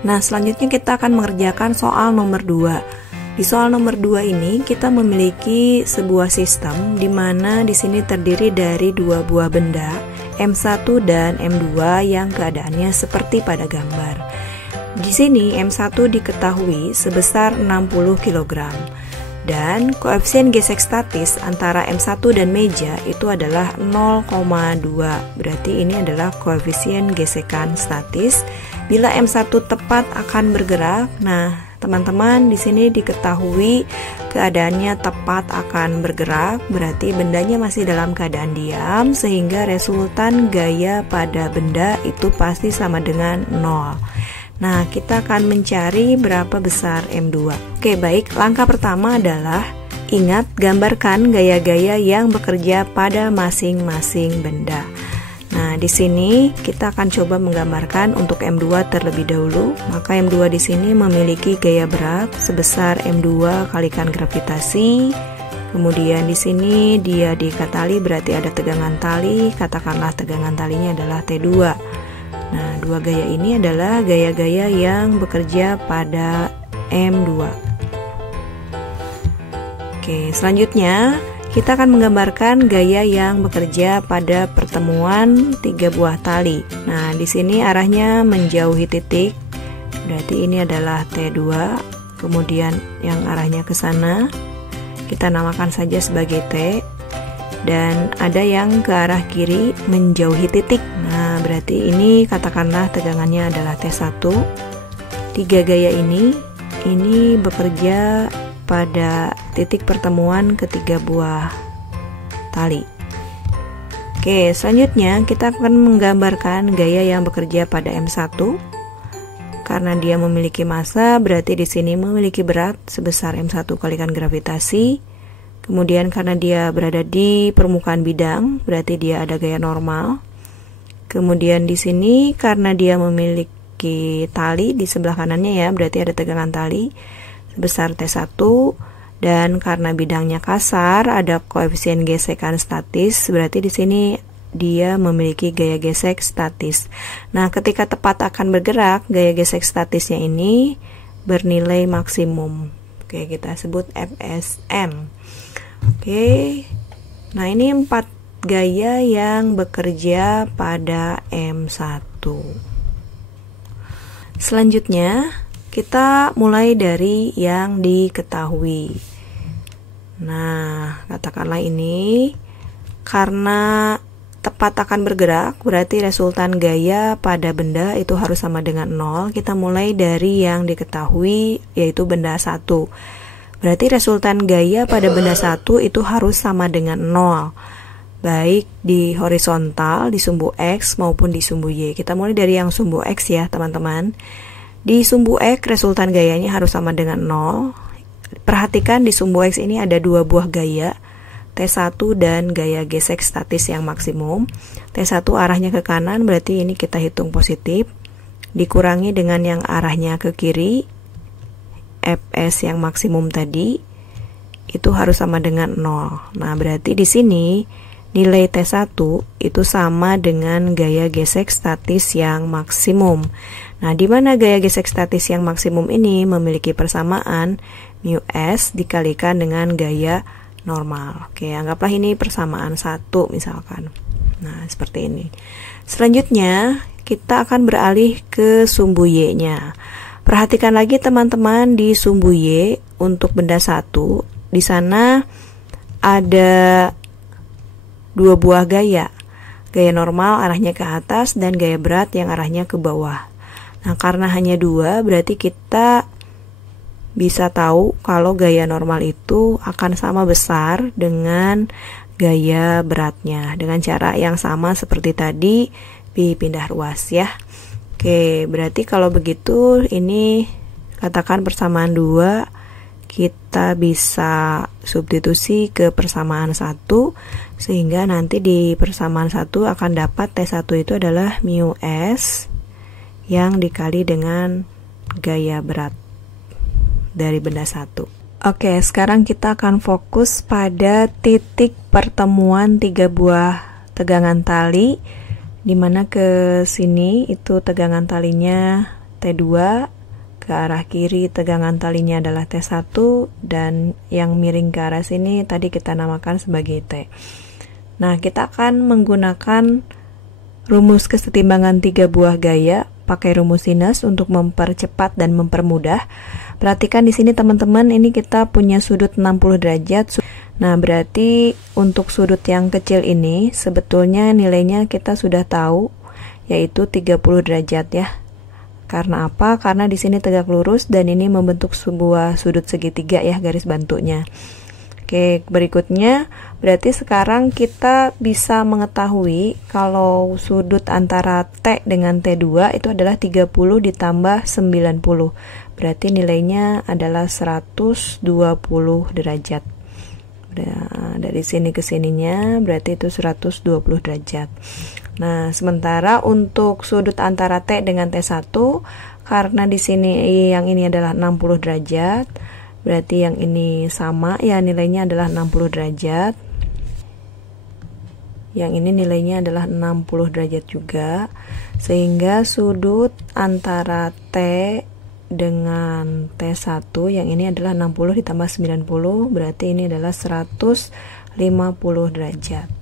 Nah, selanjutnya kita akan mengerjakan soal nomor 2. Di soal nomor 2 ini kita memiliki sebuah sistem di mana di sini terdiri dari dua buah benda, M1 dan M2 yang keadaannya seperti pada gambar. Di sini M1 diketahui sebesar 60 kg. Dan koefisien gesek statis antara M1 dan meja itu adalah 0,2. Berarti ini adalah koefisien gesekan statis. Bila M1 tepat akan bergerak. Nah, teman-teman di sini diketahui keadaannya tepat akan bergerak, berarti bendanya masih dalam keadaan diam sehingga resultan gaya pada benda itu pasti sama dengan 0. Nah, kita akan mencari berapa besar M2. Oke, baik. Langkah pertama adalah ingat gambarkan gaya-gaya yang bekerja pada masing-masing benda. Nah, di sini kita akan coba menggambarkan untuk M2 terlebih dahulu. Maka M2 di sini memiliki gaya berat sebesar M2 kalikan gravitasi. Kemudian di sini dia diikat tali, berarti ada tegangan tali. Katakanlah tegangan talinya adalah T2. Nah, dua gaya ini adalah gaya-gaya yang bekerja pada M2. Oke, selanjutnya kita akan menggambarkan gaya yang bekerja pada pertemuan tiga buah tali. Nah, di sini arahnya menjauhi titik, berarti ini adalah T2. Kemudian yang arahnya ke sana, kita namakan saja sebagai T. Dan ada yang ke arah kiri menjauhi titik. Nah, berarti ini katakanlah tegangannya adalah T1. Tiga gaya ini bekerja pada titik pertemuan ketiga buah tali. Oke, selanjutnya kita akan menggambarkan gaya yang bekerja pada M1. Karena dia memiliki massa, berarti di sini memiliki berat sebesar M1 kalikan gravitasi. Kemudian karena dia berada di permukaan bidang, berarti dia ada gaya normal. Kemudian di sini karena dia memiliki tali di sebelah kanannya ya, berarti ada tegangan tali sebesar T1. Dan karena bidangnya kasar, ada koefisien gesekan statis, berarti di sini dia memiliki gaya gesek statis. Nah, ketika tepat akan bergerak, gaya gesek statisnya ini bernilai maksimum. Oke, kita sebut FSM. Oke, nah ini 4 gaya yang bekerja pada M1. Selanjutnya, kita mulai dari yang diketahui. Nah, katakanlah ini karena tepat akan bergerak, berarti resultan gaya pada benda itu harus sama dengan 0. Kita mulai dari yang diketahui, yaitu benda 1. Berarti resultan gaya pada benda 1 itu harus sama dengan 0. Baik di horizontal, di sumbu X maupun di sumbu Y. Kita mulai dari yang sumbu X ya teman-teman. Di sumbu X resultan gayanya harus sama dengan 0. Perhatikan di sumbu X ini ada dua buah gaya, T1 dan gaya gesek statis yang maksimum. T1 arahnya ke kanan, berarti ini kita hitung positif. Dikurangi dengan yang arahnya ke kiri, Fs yang maksimum tadi itu harus sama dengan 0. Nah, berarti di sini nilai T1 itu sama dengan gaya gesek statis yang maksimum. Nah, di mana gaya gesek statis yang maksimum ini memiliki persamaan μs dikalikan dengan gaya normal. Oke, anggaplah ini persamaan 1 misalkan. Nah, seperti ini. Selanjutnya, kita akan beralih ke sumbu Y-nya. Perhatikan lagi teman-teman di sumbu Y untuk benda 1. Di sana ada dua buah gaya. Gaya normal arahnya ke atas dan gaya berat yang arahnya ke bawah. Nah, karena hanya dua, berarti kita bisa tahu kalau gaya normal itu akan sama besar dengan gaya beratnya. Dengan cara yang sama seperti tadi, pindah ruas ya. Oke, berarti kalau begitu ini katakan persamaan 2, kita bisa substitusi ke persamaan 1, sehingga nanti di persamaan 1 akan dapat T1 itu adalah μs yang dikali dengan gaya berat dari benda 1. Oke, sekarang kita akan fokus pada titik pertemuan tiga buah tegangan tali, di mana ke sini itu tegangan talinya T2, ke arah kiri tegangan talinya adalah T1, dan yang miring ke arah sini tadi kita namakan sebagai T. Nah, kita akan menggunakan rumus kesetimbangan 3 buah gaya pakai rumus sinus untuk mempercepat dan mempermudah. Perhatikan di sini teman-teman, ini kita punya sudut 60 derajat. Nah, berarti untuk sudut yang kecil ini sebetulnya nilainya kita sudah tahu, yaitu 30 derajat ya. Karena apa? Karena di sini tegak lurus dan ini membentuk sebuah sudut segitiga ya, garis bantunya. Oke, berikutnya berarti sekarang kita bisa mengetahui kalau sudut antara T dengan T2 itu adalah 30 ditambah 90. Berarti nilainya adalah 120 derajat. Dari sini ke sininya berarti itu 120 derajat. Nah, sementara untuk sudut antara T dengan T1, karena di sini yang ini adalah 60 derajat, berarti yang ini sama ya, nilainya adalah 60 derajat. Yang ini nilainya adalah 60 derajat juga, sehingga sudut antara T dengan T1 yang ini adalah 60 ditambah 90, berarti ini adalah 150 derajat.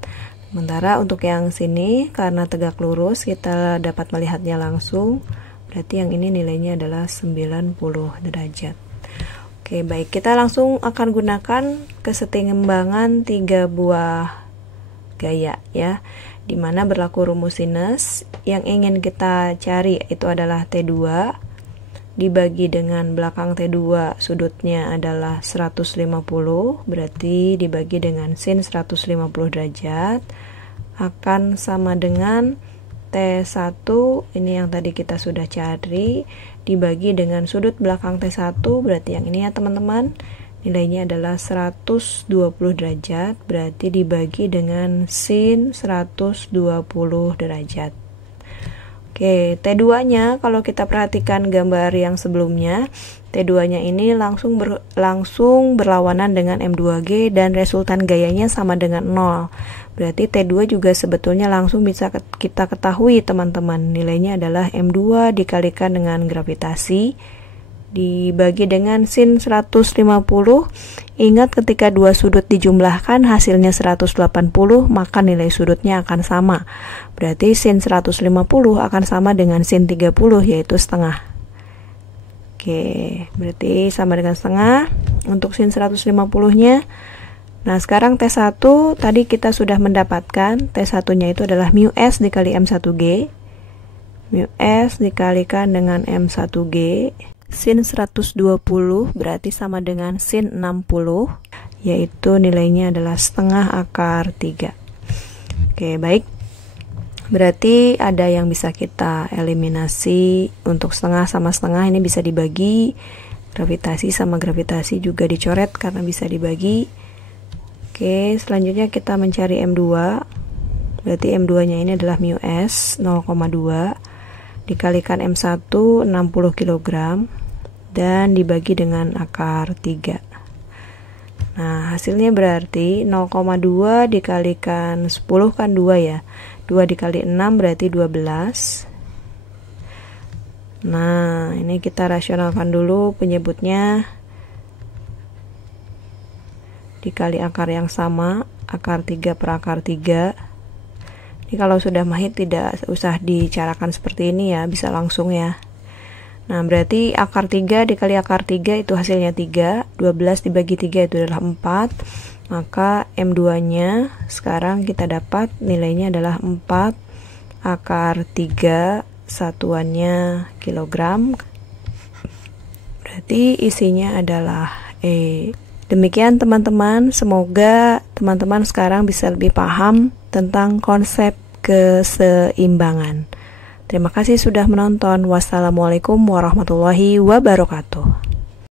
Sementara untuk yang sini karena tegak lurus kita dapat melihatnya langsung, berarti yang ini nilainya adalah 90 derajat. Oke, baik, kita langsung akan gunakan kesetimbangan 3 buah gaya ya, dimana berlaku rumus sinus. Yang ingin kita cari itu adalah T2 dibagi dengan belakang T2, sudutnya adalah 150, berarti dibagi dengan sin 150 derajat akan sama dengan T1, ini yang tadi kita sudah cari, dibagi dengan sudut belakang T1, berarti yang ini ya teman-teman, nilainya adalah 120 derajat, berarti dibagi dengan sin 120 derajat. Oke, T2-nya kalau kita perhatikan gambar yang sebelumnya, T2-nya ini langsung berlawanan dengan M2G dan resultan gayanya sama dengan 0. Berarti T2 juga sebetulnya langsung bisa kita ketahui teman-teman. Nilainya adalah M2 dikalikan dengan gravitasi dibagi dengan sin 150. Ingat ketika dua sudut dijumlahkan hasilnya 180, maka nilai sudutnya akan sama. Berarti sin 150 akan sama dengan sin 30, yaitu setengah. Oke, berarti sama dengan setengah untuk sin 150-nya. Nah, sekarang T1 tadi kita sudah mendapatkan T1-nya itu adalah mu S dikali M1G. Mu S dikalikan dengan M1G. Sin 120 berarti sama dengan sin 60, yaitu nilainya adalah setengah akar 3. Oke, baik. Berarti ada yang bisa kita eliminasi. Untuk setengah sama setengah ini bisa dibagi. Gravitasi sama gravitasi juga dicoret karena bisa dibagi. Oke, selanjutnya kita mencari M2. Berarti M2-nya ini adalah mu S 0,2 dikalikan M1 60 kg dan dibagi dengan akar 3. Nah, hasilnya berarti 0,2 dikalikan 10 kan 2 ya. 2 dikali 6 berarti 12. Nah, ini kita rasionalkan dulu penyebutnya. Dikali akar yang sama, akar 3 per akar 3. Ini kalau sudah mahir tidak usah dicarakan seperti ini ya, bisa langsung ya. Nah, berarti akar 3 dikali akar 3 itu hasilnya 3, 12 dibagi 3 itu adalah 4. Maka M2-nya sekarang kita dapat nilainya adalah 4 akar 3, satuannya kilogram. Berarti isinya adalah E. Demikian teman-teman, semoga teman-teman sekarang bisa lebih paham tentang konsep keseimbangan. Terima kasih sudah menonton. Wassalamualaikum warahmatullahi wabarakatuh.